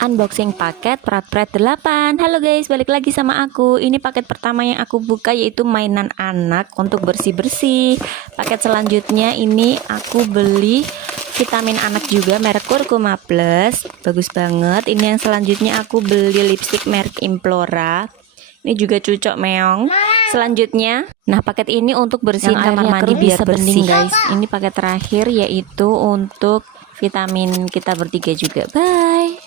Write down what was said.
unboxing paket Prat-Prat 8. Halo guys, balik lagi sama aku. Ini paket pertama yang aku buka, yaitu mainan anak untuk bersih-bersih. Paket selanjutnya ini aku beli vitamin anak juga, merek Kurkuma Plus. Bagus banget. Ini yang selanjutnya aku beli lipstick merek Implora. Ini juga cucok meong. Selanjutnya, nah paket ini untuk bersihin kamar mandi biar bersih guys. Ini paket terakhir yaitu untuk vitamin kita bertiga juga. Bye.